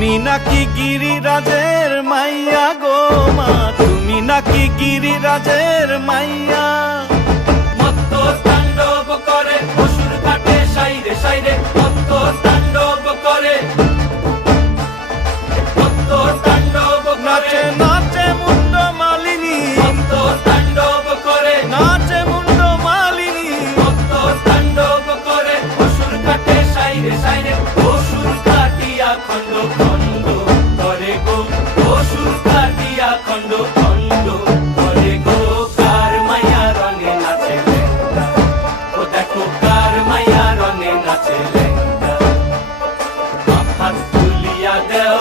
তুমি নাকি গিরিরাজের মাইয়া গো মা, তুমি নাকি গিরিরাজের মাইয়া। মত্ত তাণ্ডব করে অসুর কাটে সাইরে সাইরে, মত্ত তাণ্ডব করে, মত্ত তাণ্ডব নাচে করে, নাচে মুন্ড মালিনী, মত্ত তাণ্ডব করে, নাচে মুন্ড মালিনী। মত্ত তাণ্ডব করে অসুর কাটে সাইরে সাইরে, অসুর কাটিয়া খণ্ড খণ্ড করে গো, অসুর কাটিয়া খণ্ড খণ্ড করে গো। কার মায়া রঙে নাচে লেঙ্গা, ও দেখো কার মায়া রঙে নাচে লেঙ্গা। হাত তুলিয়া দেও